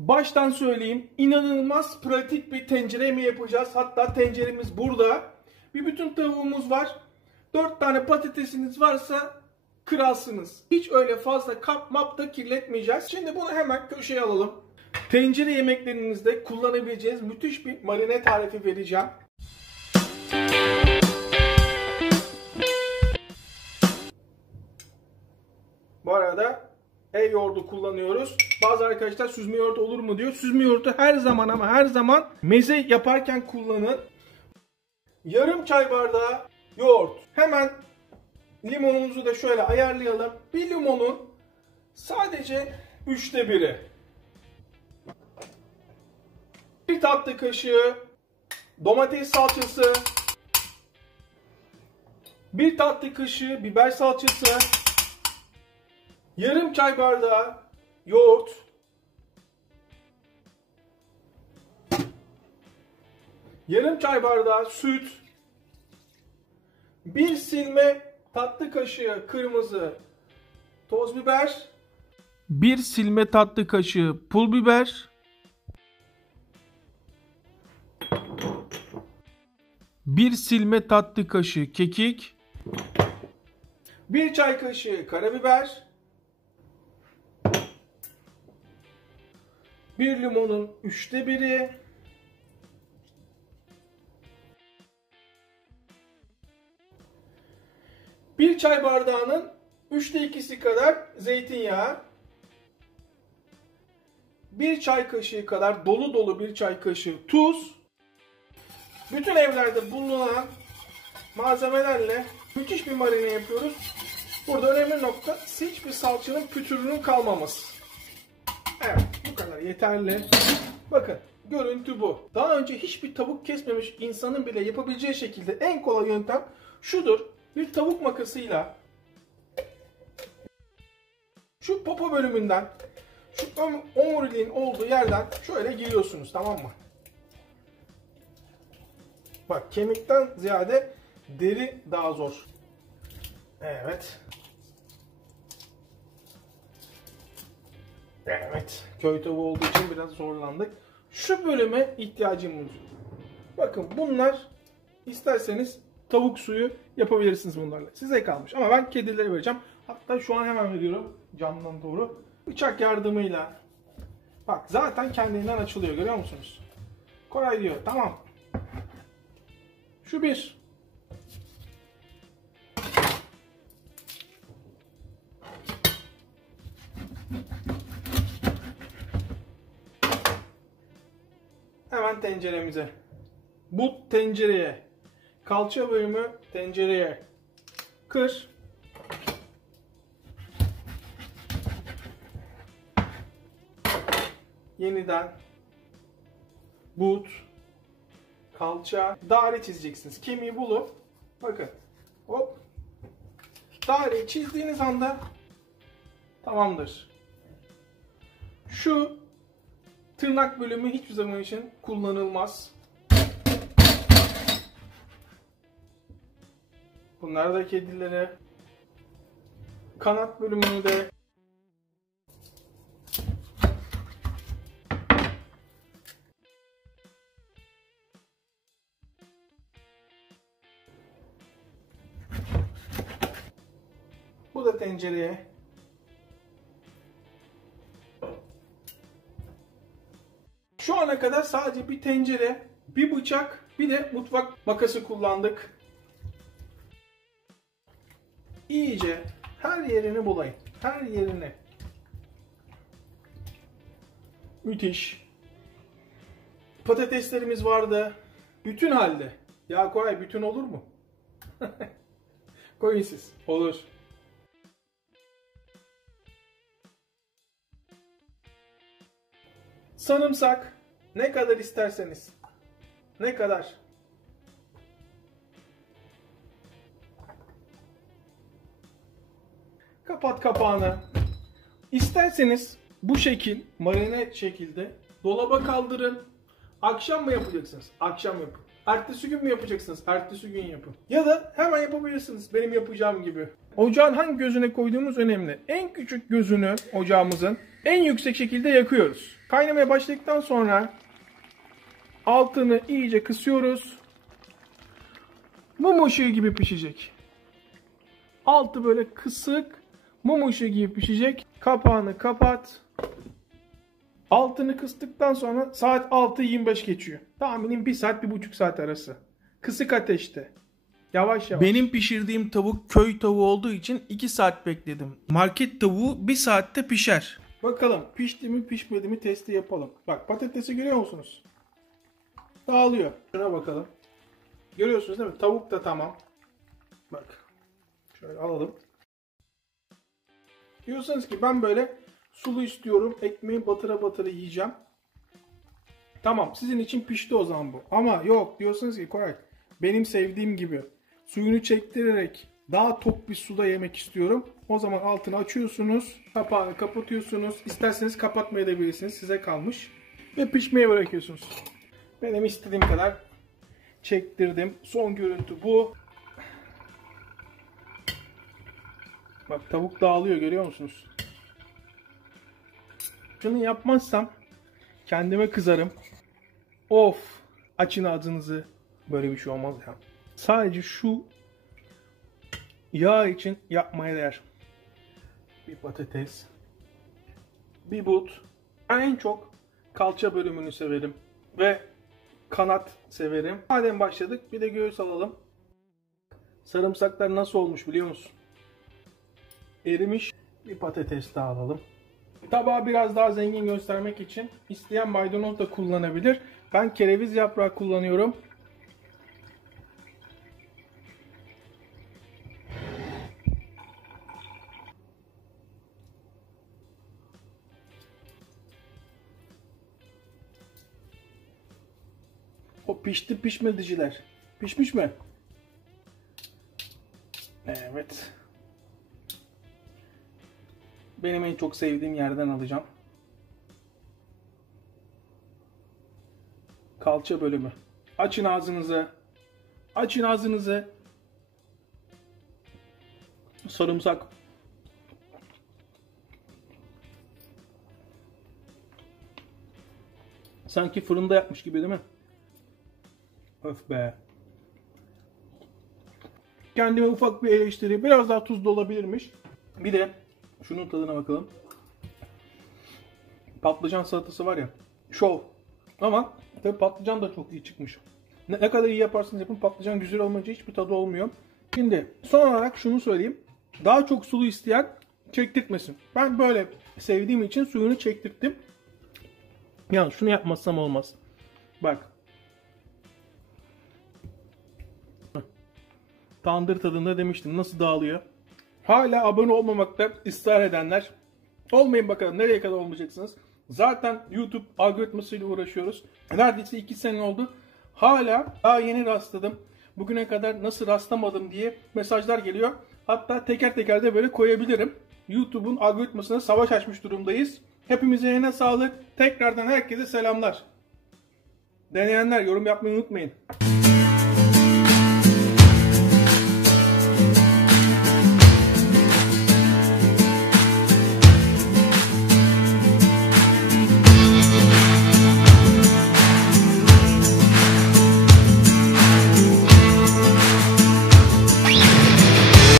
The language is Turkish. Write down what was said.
Baştan söyleyeyim, inanılmaz pratik bir tencere yemeği yapacağız. Hatta tenceremiz burada. Bir bütün tavuğumuz var. 4 tane patatesiniz varsa kralsınız. Hiç öyle fazla kap map da kirletmeyeceğiz. Şimdi bunu hemen köşeye alalım. Tencere yemeklerinizde kullanabileceğiniz müthiş bir marine tarifi vereceğim. Bu arada yoğurdu kullanıyoruz. Bazı arkadaşlar süzme yoğurt olur mu diyor. Süzme yoğurdu her zaman ama her zaman meze yaparken kullanın. Yarım çay bardağı yoğurt. Hemen limonumuzu da şöyle ayarlayalım. Bir limonun sadece 1/3'ü. 1 tatlı kaşığı domates salçası. 1 tatlı kaşığı biber salçası. Yarım çay bardağı yoğurt. Yarım çay bardağı süt. 1 silme tatlı kaşığı kırmızı toz biber. 1 silme tatlı kaşığı pul biber. 1 silme tatlı kaşığı kekik. 1 çay kaşığı karabiber. 1 limonun 1/3. 1 çay bardağının 2/3 kadar zeytinyağı. 1 çay kaşığı kadar dolu dolu 1 çay kaşığı tuz. Bütün evlerde bulunan malzemelerle müthiş bir marine yapıyoruz. Burada önemli nokta hiçbir salçanın pütürünün kalmaması. Evet, bu kadar yeterli. Bakın, görüntü bu. Daha önce hiçbir tavuk kesmemiş insanın bile yapabileceği şekilde en kolay yöntem şudur. Bir tavuk makasıyla şu popo bölümünden, şu omuriliğin olduğu yerden şöyle giriyorsunuz, tamam mı? Bak, kemikten ziyade deri daha zor. Evet. Evet. Köy tavuğu olduğu için biraz zorlandık. Şu bölüme ihtiyacımız var. Bakın, bunlar isterseniz tavuk suyu yapabilirsiniz bunlarla. Size kalmış. Ama ben kedilere vereceğim. Hatta şu an hemen veriyorum camdan doğru. Bıçak yardımıyla. Bak, zaten kendinden açılıyor, görüyor musunuz? Koray diyor. Tamam. Şu bir. Hemen tenceremize. Bu tencereye, kalça bölümü tencereye kır. Yeniden but, kalça, daire çizeceksiniz. Kemiği bulup, bakın, hop, daireyi çizdiğiniz anda tamamdır. Şu tırnak bölümü hiçbir zaman için kullanılmaz. Bunlar da kedilere. Kanat bölümünü de bu da tencereye. Şu ana kadar sadece bir tencere, bir bıçak, bir de mutfak makası kullandık. İyice her yerini bulayın. Her yerini. Müthiş. Patateslerimiz vardı. Bütün halde. Ya Koray, bütün olur mu? Koyun siz. Olur. Sarımsak. Ne kadar isterseniz. Ne kadar? Kapat kapağını. İsterseniz bu şekil, marine şekilde dolaba kaldırın. Akşam mı yapacaksınız? Akşam yapın. Ertesi gün mü yapacaksınız? Ertesi gün yapın. Ya da hemen yapabilirsiniz benim yapacağım gibi. Ocağın hangi gözüne koyduğumuz önemli. En küçük gözünü ocağımızın En yüksek şekilde yakıyoruz. Kaynamaya başladıktan sonra altını iyice kısıyoruz. Mum ışığı gibi pişecek. Altı böyle kısık, mum ışığı gibi pişecek. Kapağını kapat. Altını kıstıktan sonra saat 6:25 geçiyor. Tahminim 1 saat 1,5 saat arası. Kısık ateşte. Yavaş yavaş. Benim pişirdiğim tavuk köy tavuğu olduğu için 2 saat bekledim. Market tavuğu 1 saatte pişer. Bakalım pişti mi pişmedi mi testi yapalım. Bak patatesi görüyor musunuz? Dağılıyor. Şuna bakalım. Görüyorsunuz değil mi? Tavuk da tamam. Bak. Şöyle alalım. Diyorsanız ki ben böyle sulu istiyorum. Ekmeği batıra batıra yiyeceğim. Tamam, sizin için pişti o zaman bu. Ama yok diyorsanız ki Koray, benim sevdiğim gibi suyunu çektirerek daha tok bir suda yemek istiyorum. O zaman altını açıyorsunuz. Kapağını kapatıyorsunuz. İsterseniz kapatmayabilirsiniz. Size kalmış. Ve pişmeye bırakıyorsunuz. Benim istediğim kadar çektirdim. Son görüntü bu. Bak tavuk dağılıyor, görüyor musunuz? Şunu yapmazsam kendime kızarım. Of! Açın ağzınızı. Böyle bir şey olmaz ya. Sadece şu yağ için yapmaya değer. Bir patates. Bir but. Ben en çok kalça bölümünü severim. Ve kanat severim. Madem başladık bir de göğüs alalım. Sarımsaklar nasıl olmuş biliyor musun? Erimiş. Bir patates daha alalım. Tabağı biraz daha zengin göstermek için isteyen maydanoz da kullanabilir. Ben kereviz yaprağı kullanıyorum. O pişti pişmediciler. Pişmiş mi? Evet. Benim en çok sevdiğim yerden alacağım. Kalça bölümü. Açın ağzınızı. Açın ağzınızı. Sarımsak. Sanki fırında yapmış gibi değil mi? Öf be. Kendime ufak bir eleştiri. Biraz daha tuzlu olabilirmiş. Bir de şunun tadına bakalım. Patlıcan salatası var ya. Şov. Ama tabii patlıcan da çok iyi çıkmış. Ne kadar iyi yaparsanız yapın patlıcan güzel olmayınca hiçbir tadı olmuyor. Şimdi son olarak şunu söyleyeyim. Daha çok sulu isteyen çektirtmesin. Ben böyle sevdiğim için suyunu çektirttim. Yani şunu yapmazsam olmaz. Bak. Tandır tadında demiştim. Nasıl dağılıyor? Hala abone olmamakta ısrar edenler. Olmayın bakalım nereye kadar olmayacaksınız. Zaten YouTube algoritmasıyla uğraşıyoruz. Neredeyse 2 sene oldu. Hala daha yeni rastladım. Bugüne kadar nasıl rastlamadım diye mesajlar geliyor. Hatta teker teker de böyle koyabilirim. YouTube'un algoritmasına savaş açmış durumdayız. Hepimize eline sağlık. Tekrardan herkese selamlar. Deneyenler yorum yapmayı unutmayın.